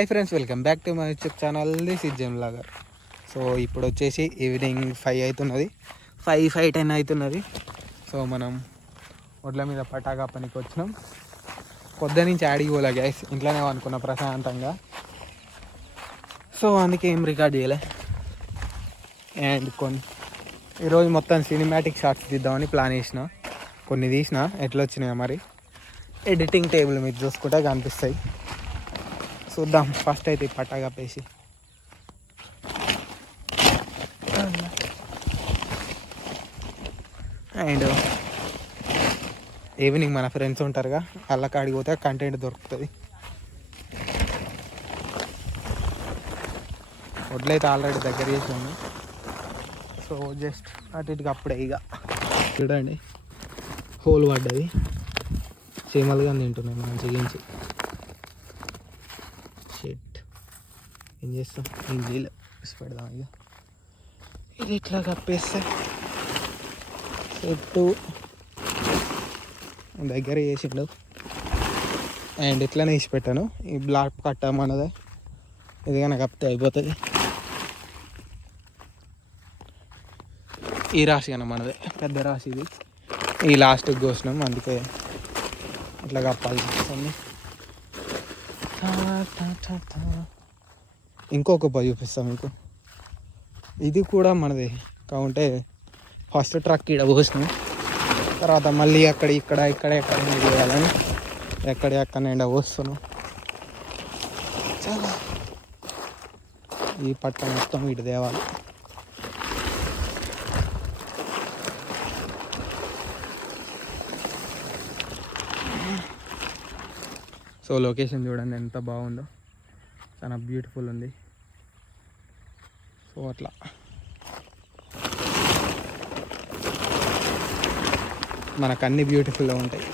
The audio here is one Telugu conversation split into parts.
Hi friends, welcome back to my YouTube channel. This is gem logger. So ఇప్పుడు వచ్చేసి ఈవినింగ్ 5 అవుతున్నది, 5:10 అవుతున్నది. సో మనం ఒడ్ల మీద పటాకా పనికి వచ్చినాం. పొద్దు నుంచి ఆడికి పోలే గ్యాస్, ఇంట్లోనే అనుకున్న ప్రశాంతంగా. సో అందుకే ఏం రికార్డ్ చేయలే. అండ్ ఈరోజు మొత్తం సినిమాటిక్ షార్ట్స్ తీద్దామని ప్లాన్ చేసిన. కొన్ని తీసిన, ఎట్లా వచ్చినాయో మరి ఎడిటింగ్ టేబుల్ మీద చూసుకుంటే కనిపిస్తాయి. చూద్దాం. ఫస్ట్ అయితే పటాకా పేసి అండ్ ఈవినింగ్ మన ఫ్రెండ్స్ ఉంటారుగా, వాళ్ళ కాడికి పోతే కంటెంట్ దొరుకుతుంది. వడ్లయితే ఆల్రెడీ దగ్గర చేసాము. సో జస్ట్ అటు ఇటుకి అప్పుడే ఇక చూడండి, హోల్ పడ్డది. చీమలుగా తింటున్నాయి మనం చిగించి. షెట్ ఏం చేస్తాం, ఏం చేయలే, పెడదాం ఇక. ఇది ఇట్లా కప్పేస్తే చెట్టు దగ్గర చేసిండు. అండ్ ఇట్లనే వేసి పెట్టాను. ఈ బ్లాక్ కట్టమన్నదే ఇది కానీ కప్పితే అయిపోతుంది. ఈ రాశి కానీ మనదే పెద్ద రాశి ఇది. ఈ లాస్ట్కి కోసినాం, అందుకే ఇట్లా కప్పాలి అన్నీ. ఇంకొక పది చూపిస్తాం మీకు. ఇది కూడా మనది కావుంటే ఫస్ట్ ట్రక్ ఇక్కడ పోసినాం, తర్వాత మళ్ళీ అక్కడ ఇక్కడ చేయాలని ఎక్కడ నిండా పోస్తున్నాం. చాలా ఈ పట్ట మొత్తం ఇటు తేవాలి. సో లొకేషన్ చూడండి ఎంత బాగుందో, చాలా బ్యూటిఫుల్ ఉంది. సో అట్లా మనకు అన్నీ బ్యూటిఫుల్గా ఉంటాయి,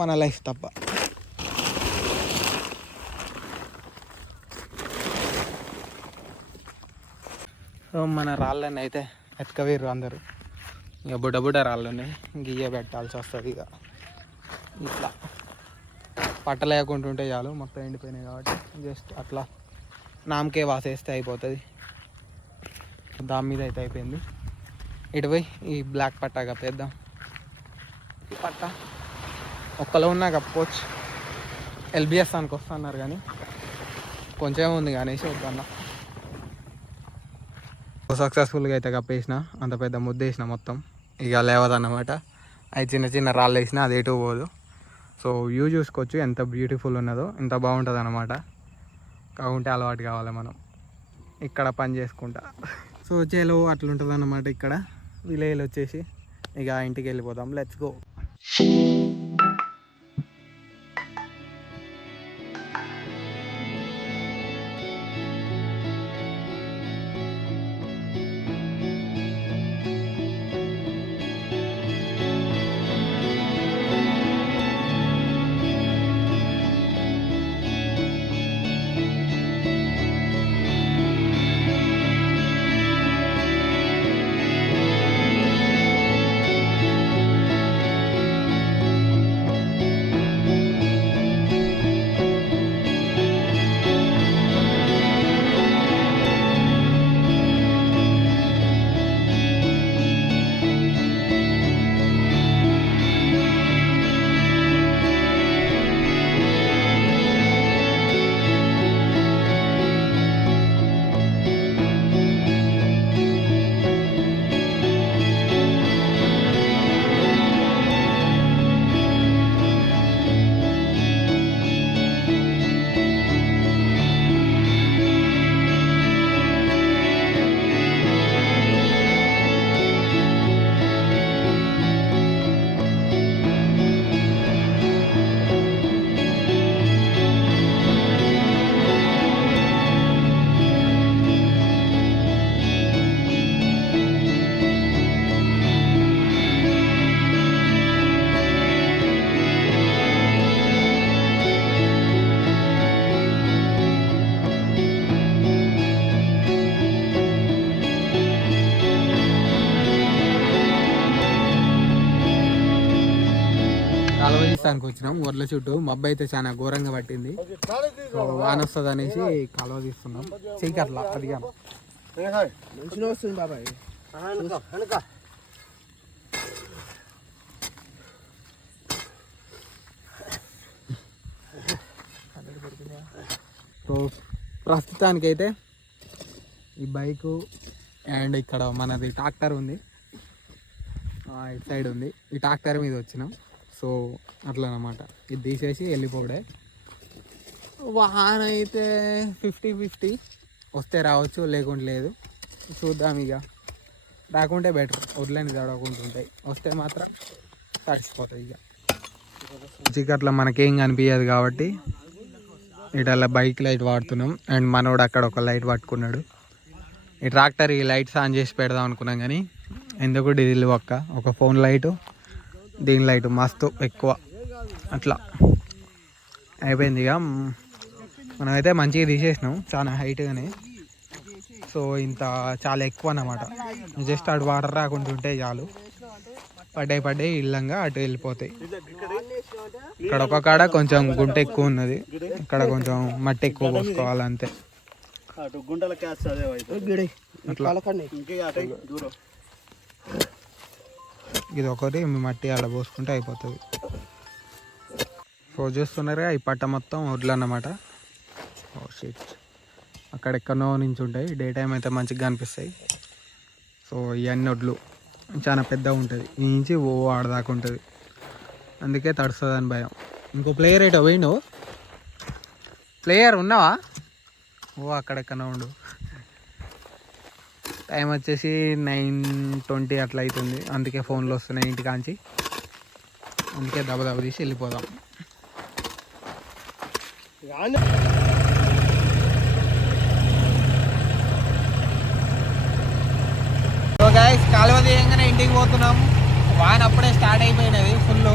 మన లైఫ్ తప్ప. సో మన రాళ్ళని అయితే ఎత్తుకవేరు అందరూ. ఇక బుడ్డ రాళ్ళు ఉన్నాయి, గియ్య పెట్టాల్సి వస్తుంది. ఇక ఇట్లా పట్టలేకుంటుంటే చాలు, మొత్తం ఎండిపోయినాయి కాబట్టి జస్ట్ అట్లా నామకే వాసేస్తే అయిపోతుంది. దాని మీద అయితే అయిపోయింది. ఇటు పోయి ఈ బ్లాక్ పట్టా కప్పేద్దాం. ఈ పట్ట ఒక్కలో ఉన్నా కప్పుకోవచ్చు. ఎల్బిఎస్ దానికి వస్తున్నారు కానీ కొంచెం ఉంది కానీ వద్దన్నా. సక్సెస్ఫుల్గా అయితే కప్పేసిన, అంత పెద్ద ముద్ద వేసిన మొత్తం. ఇక లేవదన్నమాట. అవి చిన్న చిన్న రాళ్ళు వేసిన అది ఎటు పోదు. సో వ్యూ చూసుకోవచ్చు ఎంత బ్యూటిఫుల్ ఉన్నదో, ఎంత బాగుంటుంది అన్నమాట. కాకుంటే అలవాటు కావాలి మనం ఇక్కడ పని చేసుకుంటా. సో చేలో అట్లుంటుంది అన్నమాట. ఇక్కడ విలేజ్ వచ్చేసి ఇక ఇంటికి వెళ్ళిపోదాం. Let's go. కాలువ తీస్తానికి వచ్చినాం. వడ్ల చుట్టూ మబ్బు అయితే చాలా ఘోరంగా పట్టింది. సో వాన వస్తుంది అనేసి కాలువ తీస్తున్నాం. చీకట్లా అది కానీ వస్తుంది బాబాయ్. సో ప్రస్తుతానికైతే ఈ బైకు అండ్ ఇక్కడ మనది ట్రాక్టర్ ఉంది, ఇటు సైడ్ ఉంది. ఈ ట్రాక్టర్ మీద వచ్చినాం. సో అట్లా అన్నమాట. ఇది తీసేసి వెళ్ళిపోవడే. వాహన అయితే 50-50 వస్తే రావచ్చు, లేకుంటే లేదు. చూద్దాం ఇక. రాకుంటే బెటర్, వడ్లని తడవకుంటుంటాయి. వస్తే మాత్రం తడిసిపోతాయి. ఇక చీకట్లో మనకేం కనిపించదు కాబట్టి ఇటల్లా బైక్ లైట్ వాడుతున్నాం. అండ్ మనోడు అక్కడ ఒక లైట్ పట్టుకున్నాడు. ఈ ట్రాక్టర్ ఈ లైట్స్ ఆన్ చేసి పెడదాం అనుకున్నాం కానీ ఎందుకు డీజిల్ ఒక్క ఒక ఫోన్ లైటు, దీని లైటు మస్తు ఎక్కువ. అట్లా అయిపోయింది. ఇక మనమైతే మంచిగా తీసేసినాం, చాలా హైట్గానే. సో ఇంత చాలా ఎక్కువ అన్నమాట. జస్ట్ అటు వాటర్ రాకుండా ఉంటే చాలు, పడ్డాయి ఇల్లంగా అటు వెళ్ళిపోతాయి. ఇక్కడ ఒక కాడ కొంచెం గుంట ఎక్కువ ఉన్నది, ఇక్కడ కొంచెం మట్టి ఎక్కువ పోసుకోవాలంతే. ఇది ఒకటి మట్టి ఆడ పోసుకుంటే అయిపోతుంది. సో చూస్తున్నారుగా ఈ పట్ట మొత్తం వడ్లు అన్నమాట. అక్కడెక్కడో నుంచి ఉంటాయి, డే టైం అయితే మంచిగా కనిపిస్తాయి. సో ఇవన్నీ వడ్లు చాలా పెద్దగా ఉంటుంది, ఈ నుంచి ఆడదాకా ఉంటుంది. అందుకే తడుస్తుంది అని భయం. ఇంకో ప్లేయర్ ఏటో పోయిండు. ప్లేయర్ ఉన్నావా? అక్కడెక్కడో ఉండు. టైం వచ్చేసి 9:20 అట్లా అవుతుంది. అందుకే ఫోన్లు వస్తున్నాయి ఇంటికాంచి. అందుకే దెబ్బ తీసి వెళ్ళిపోదాం. సో గైస్, కాలువ తీయంగానే ఇంటికి పోతున్నాము. వాన అప్పుడే స్టార్ట్ అయిపోయినది ఫుల్.